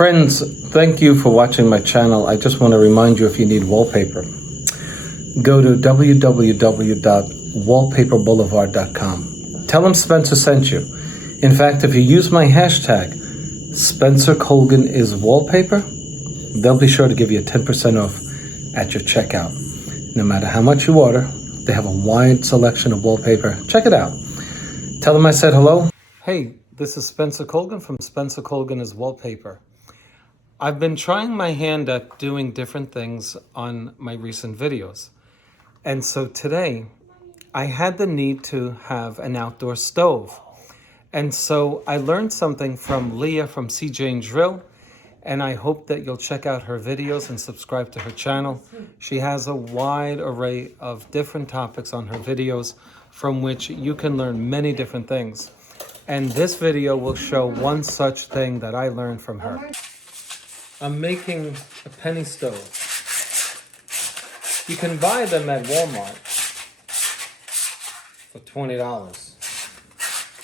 Friends, thank you for watching my channel. I just want to remind you, if you need wallpaper, go to www.wallpaperboulevard.com. Tell them Spencer sent you. In fact, if you use my hashtag, Spencer Colgan is wallpaper, they'll be sure to give you a 10% off at your checkout. No matter how much you order, they have a wide selection of wallpaper. Check it out. Tell them I said hello. Hey, this is Spencer Colgan from Spencer Colgan is Wallpaper. I've been trying my hand at doing different things on my recent videos. And so today, I had the need to have an outdoor stove. And so I learned something from Leah from CJ & Drill, and I hope that you'll check out her videos and subscribe to her channel. She has a wide array of different topics on her videos from which you can learn many different things. And this video will show one such thing that I learned from her. I'm making a penny stove. You can buy them at Walmart for $20.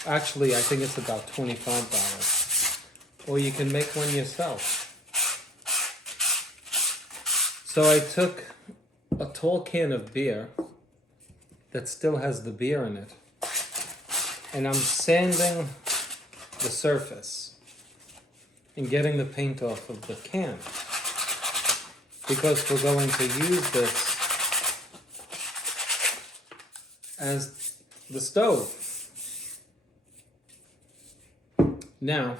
Actually, I think it's about $25. Or you can make one yourself. So I took a tall can of beer that still has the beer in it, and I'm sanding the surface and getting the paint off of the can, because we're going to use this as the stove. Now,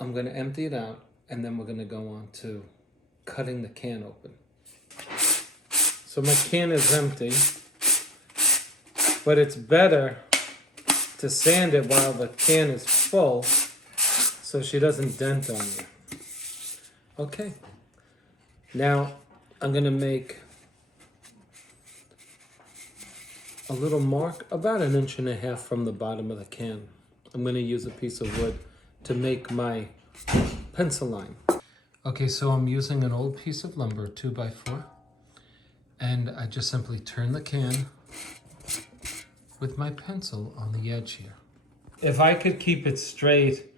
I'm going to empty it out, and then we're going to go on to cutting the can open. So my can is empty, but it's better to sand it while the can is full so she doesn't dent on you. Okay. Now I'm going to make a little mark about 1.5 inches from the bottom of the can. I'm going to use a piece of wood to make my pencil line. Okay, so I'm using an old piece of lumber, 2x4, and I just simply turn the can with my pencil on the edge here. If I could keep it straight,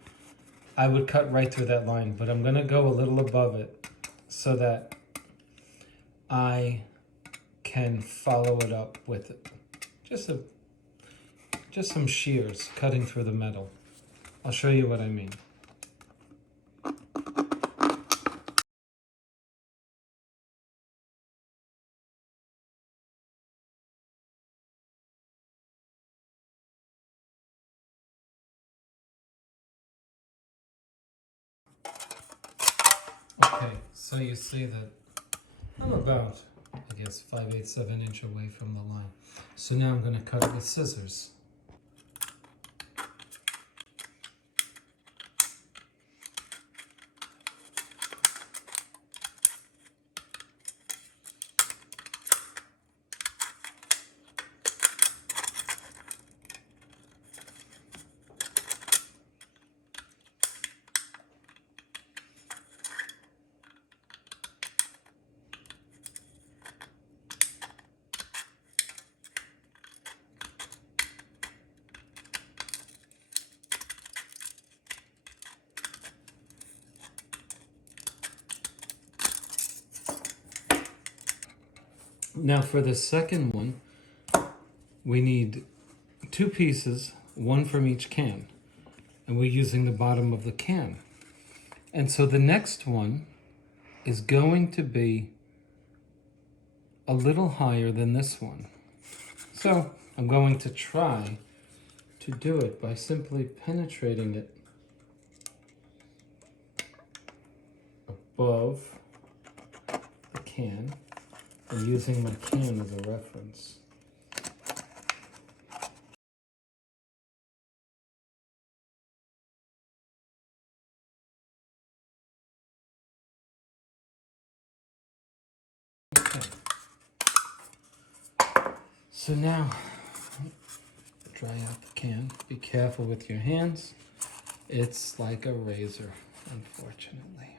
I would cut right through that line, but I'm going to go a little above it so that I can follow it up with just some shears cutting through the metal. I'll show you what I mean. Okay, so you see that I'm about, I guess, 5/8 of an inch away from the line. So now I'm going to cut it with scissors. Now for the second one, we need 2 pieces, 1 from each can. And we're using the bottom of the can. And so the next one is going to be a little higher than this one. So I'm going to try to do it by simply penetrating it above the can and using my can as a reference. Okay. So now, dry out the can. Be careful with your hands. It's like a razor, unfortunately.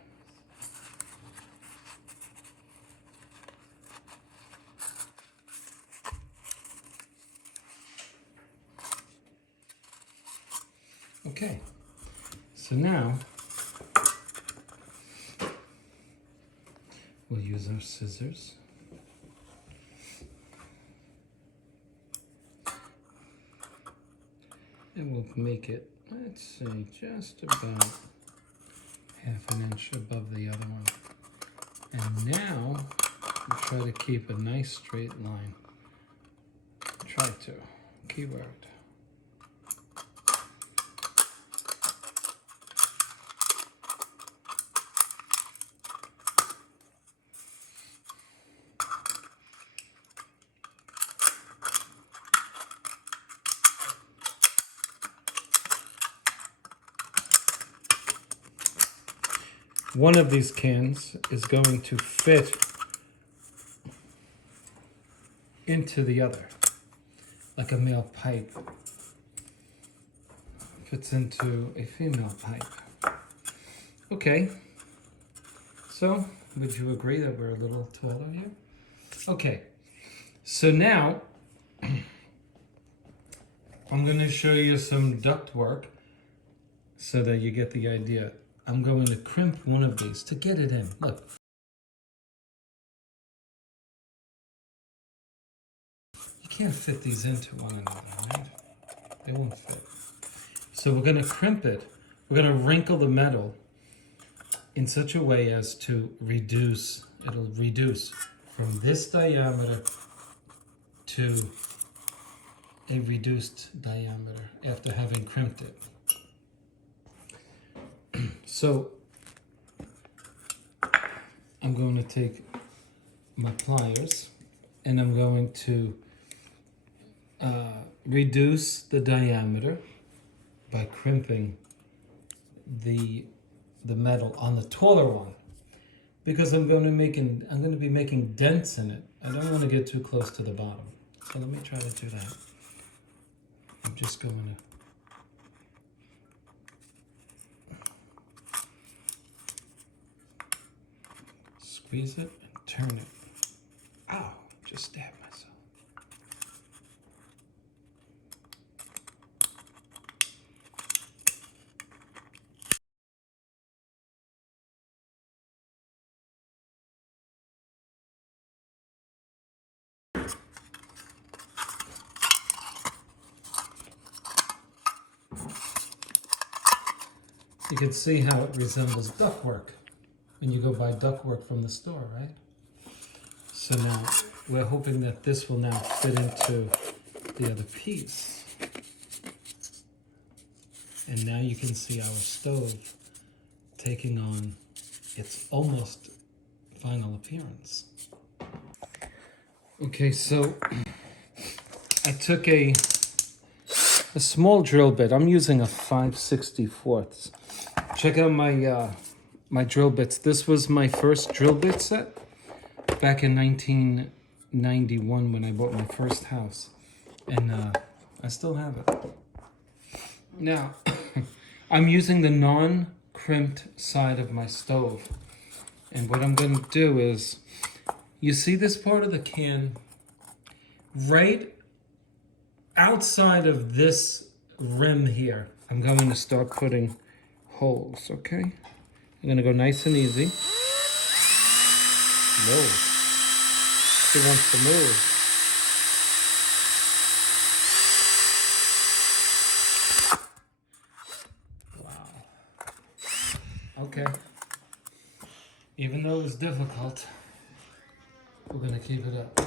Okay, So now we'll use our scissors. And we'll make it, let's say, just about half an inch above the other one. And now we'll try to keep a nice straight line. Try to. Keyword. One of these cans is going to fit into the other, like a male pipe fits into a female pipe. Okay, so would you agree that we're a little taller here? Okay, so now I'm going to show you some duct work so that you get the idea. I'm going to crimp one of these to get it in. Look. You can't fit these into one another, right? They won't fit. So we're going to crimp it. We're going to wrinkle the metal in such a way as to reduce, it'll reduce from this diameter to a reduced diameter after having crimped it. So I'm going to take my pliers and I'm going to reduce the diameter by crimping the metal on the taller one, because I'm going to be making dents in it. I don't want to get too close to the bottom. So let me try to do that. I'm just going to squeeze it and turn it. Ow, just stabbed myself. You can see how it resembles ductwork when you go buy ductwork from the store, right? So now we're hoping that this will now fit into the other piece. And now you can see our stove taking on its almost final appearance. Okay, so I took a small drill bit. I'm using a 5/64. Check out my my drill bits. This was my first drill bit set back in 1991 when I bought my first house, and I still have it. Now, I'm using the non-crimped side of my stove, and what I'm going to do is, you see this part of the can right outside of this rim here. I'm going to start putting holes, okay? I'm going to go nice and easy. Move. She wants to move. Wow. Okay. Even though it's difficult, we're going to keep it up.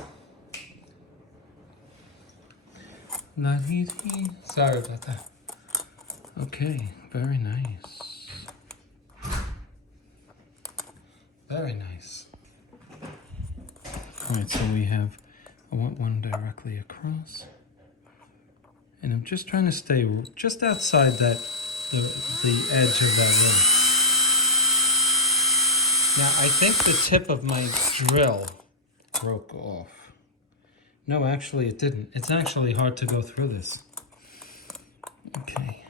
Not easy. Sorry about that. Okay, very nice. Very nice. All right, so I want one directly across. And I'm just trying to stay just outside the edge of that rim. Now, I think the tip of my drill broke off. No, actually it didn't. It's actually hard to go through this. Okay.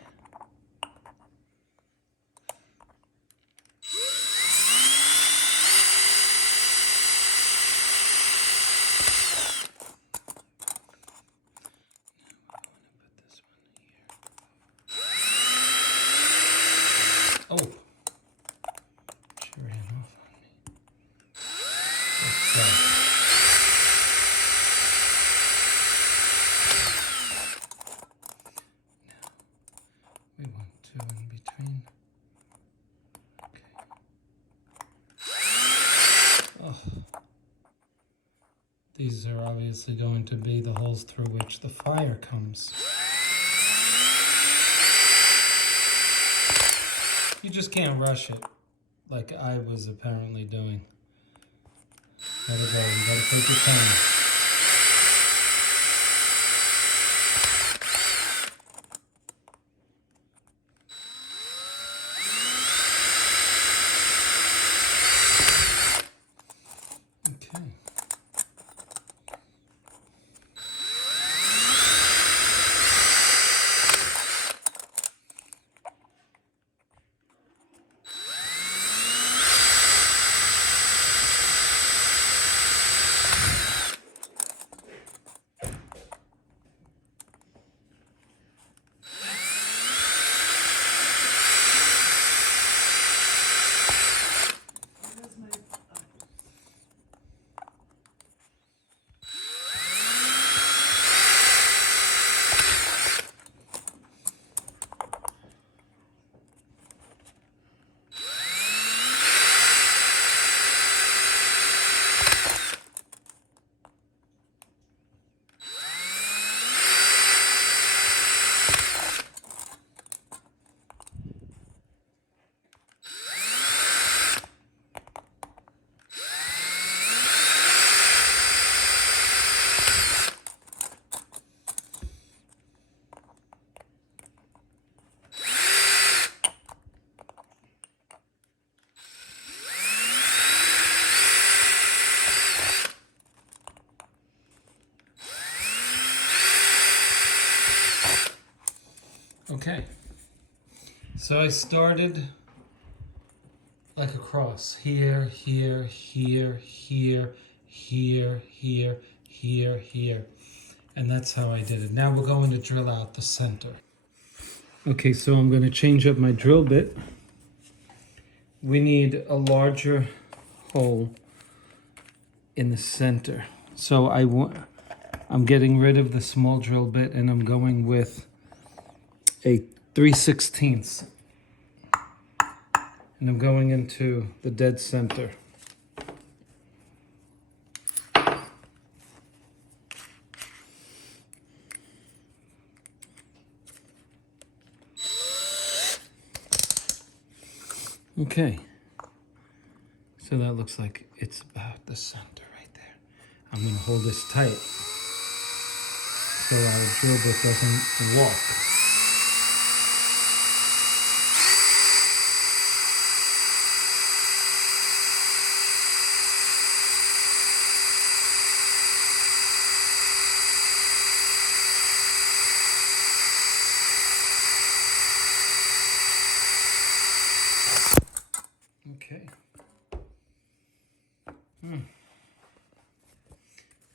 These are obviously going to be the holes through which the fire comes. You just can't rush it like I was apparently doing. Gotta go, you gotta take your time. Okay. Okay, so I started like a cross. Here, here, here, here, here, here, here, here. And that's how I did it. Now we're going to drill out the center. Okay, so I'm going to change up my drill bit. We need a larger hole in the center. So I'm getting rid of the small drill bit and I'm going with a 3/16. And I'm going into the dead center. Okay, so that looks like it's about the center right there. I'm going to hold this tight so our drill bit doesn't walk. Okay.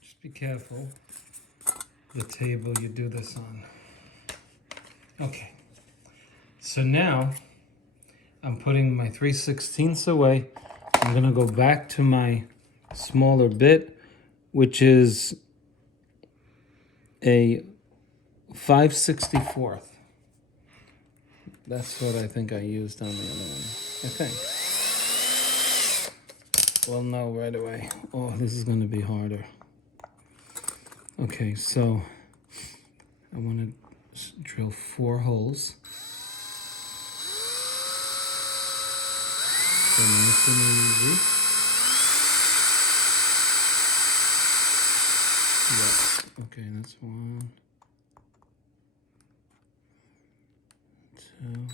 Just be careful the table you do this on. Okay. So now I'm putting my 3/16 away. I'm gonna go back to my smaller bit, which is a 5/64. That's what I think I used on the other one. I think. Well, no, right away. Oh, this is going to be harder. Okay, so I want to drill 4 holes. So nice and easy. Yeah. Okay, that's 1, 2.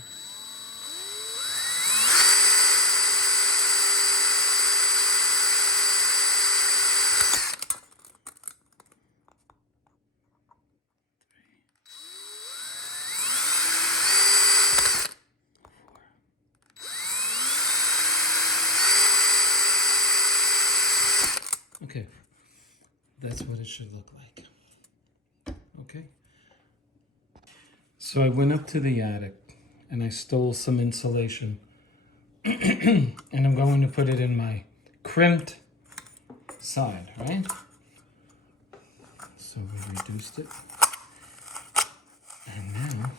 Okay, that's what it should look like. Okay. So I went up to the attic and I stole some insulation and I'm going to put it in my crimped side, right? So we reduced it. And now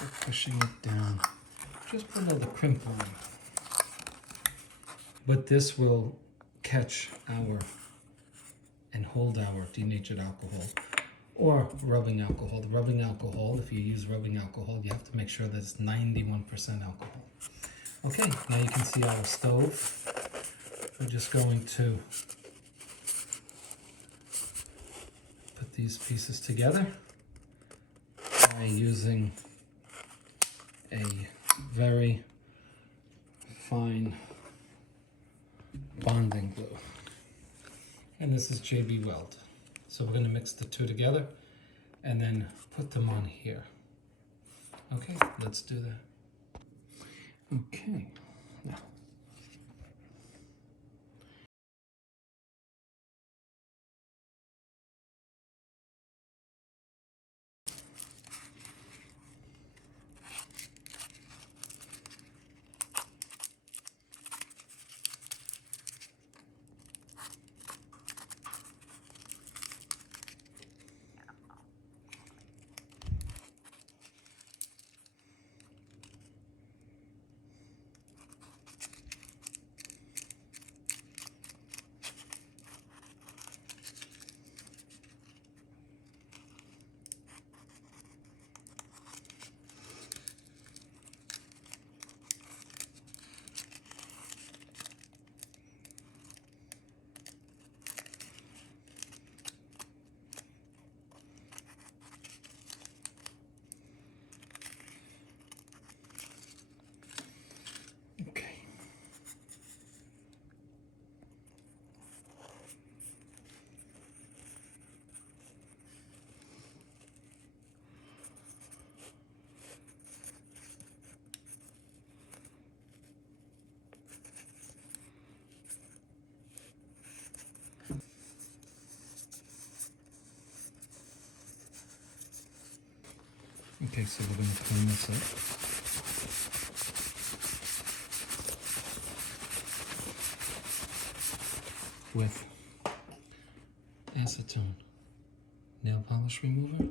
we're pushing it down just below the crimp line. But this will catch our hold our denatured alcohol or rubbing alcohol. The rubbing alcohol, if you use rubbing alcohol, you have to make sure that it's 91% alcohol. Okay, now you can see our stove. We're just going to put these pieces together by using a very fine bonding glue. And this is JB Weld. So we're going to mix the two together and then put them on here. Okay, let's do that. Okay, now. Okay, so we're going to clean this up. With acetone nail polish remover.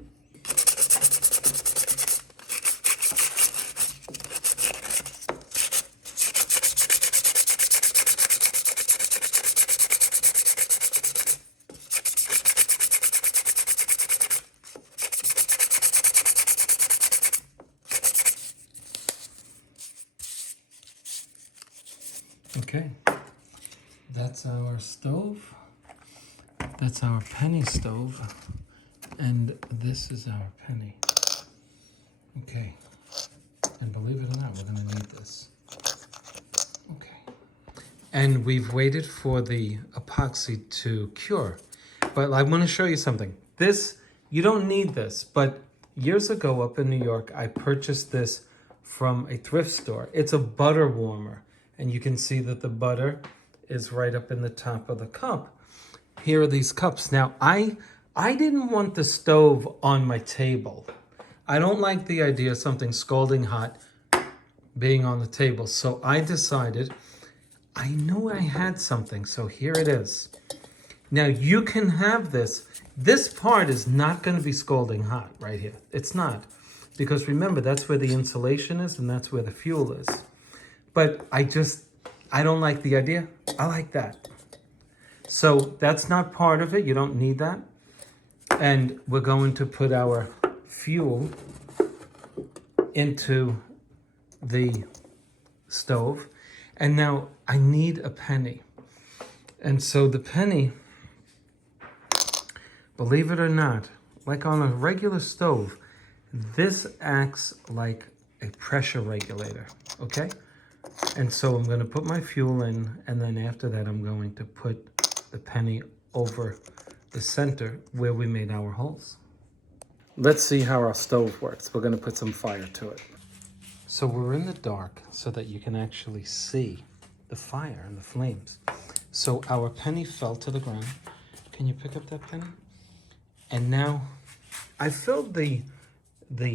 Okay, that's our stove. That's our penny stove. And this is our penny. Okay, and believe it or not, we're gonna need this. Okay. And we've waited for the epoxy to cure. But I wanna show you something. This, you don't need this, but years ago up in New York, I purchased this from a thrift store. It's a butter warmer. And you can see that the butter is right up in the top of the cup. Here are these cups. Now, I didn't want the stove on my table. I don't like the idea of something scalding hot being on the table. So I decided, I knew I had something, so here it is. Now, you can have this. This part is not going to be scalding hot right here. It's not. Because remember, that's where the insulation is and that's where the fuel is. But I don't like the idea. I like that. So that's not part of it. You don't need that. And we're going to put our fuel into the stove. And now I need a penny. And so the penny, believe it or not, like on a regular stove, this acts like a pressure regulator, okay? And so I'm going to put my fuel in, and then after that I'm going to put the penny over the center where we made our holes. Let's see how our stove works. We're going to put some fire to it. So we're in the dark so that you can actually see the fire and the flames. So our penny fell to the ground. Can you pick up that penny? And now I filled the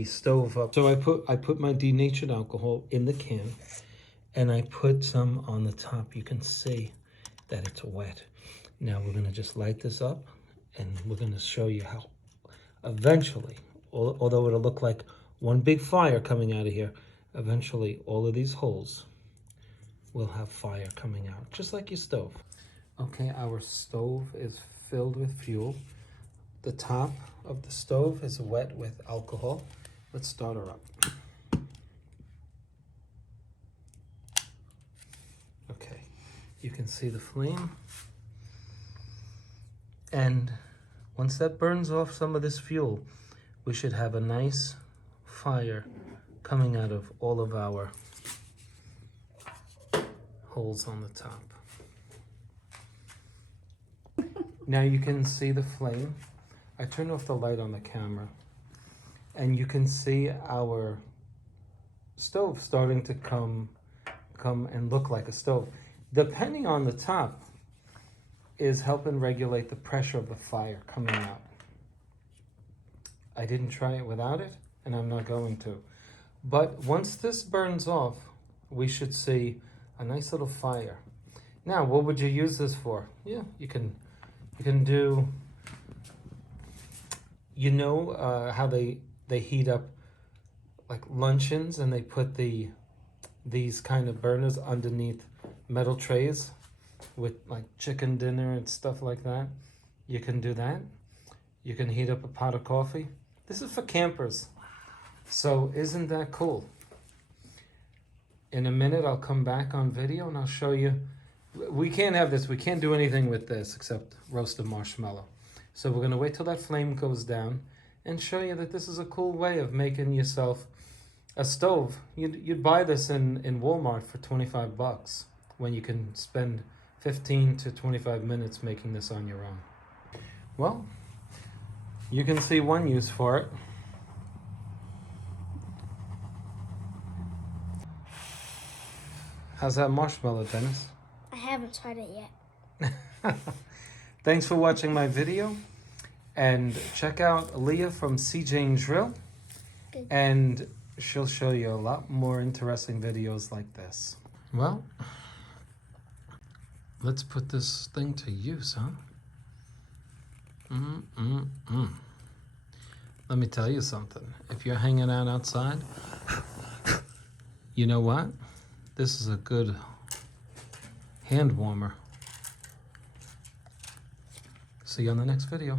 stove up. So I put my denatured alcohol in the can. And I put some on the top. You can see that it's wet. Now we're gonna just light this up and we're gonna show you how eventually, although it'll look like one big fire coming out of here, eventually all of these holes will have fire coming out, just like your stove. Okay, our stove is filled with fuel. The top of the stove is wet with alcohol. Let's start her up. Okay, you can see the flame. And once that burns off some of this fuel, we should have a nice fire coming out of all of our holes on the top. Now you can see the flame. I turned off the light on the camera, and you can see our stove starting to come and look like a stove. Depending on the top is helping regulate the pressure of the fire coming out. I didn't try it without it, and I'm not going to. But once this burns off, we should see a nice little fire. Now, what would you use this for? Yeah, you can do, you know how they heat up like luncheons, and they put these kind of burners underneath metal trays with like chicken dinner and stuff like that. You can do that. You can heat up a pot of coffee. This is for campers. So isn't that cool? In a minute, I'll come back on video and I'll show you. We can't have this. We can't do anything with this except roast a marshmallow. So we're gonna wait till that flame goes down and show you that this is a cool way of making yourself a stove. You'd buy this in Walmart for 25 bucks when you can spend 15 to 25 minutes making this on your own. Well, you can see one use for it. How's that marshmallow, Dennis? I haven't tried it yet. Thanks for watching my video, and check out Leah from CJ Drill, and she'll show you a lot more interesting videos like this. Well, let's put this thing to use, huh? Let me tell you something. If you're hanging out outside, you know what? This is a good hand warmer. See you on the next video.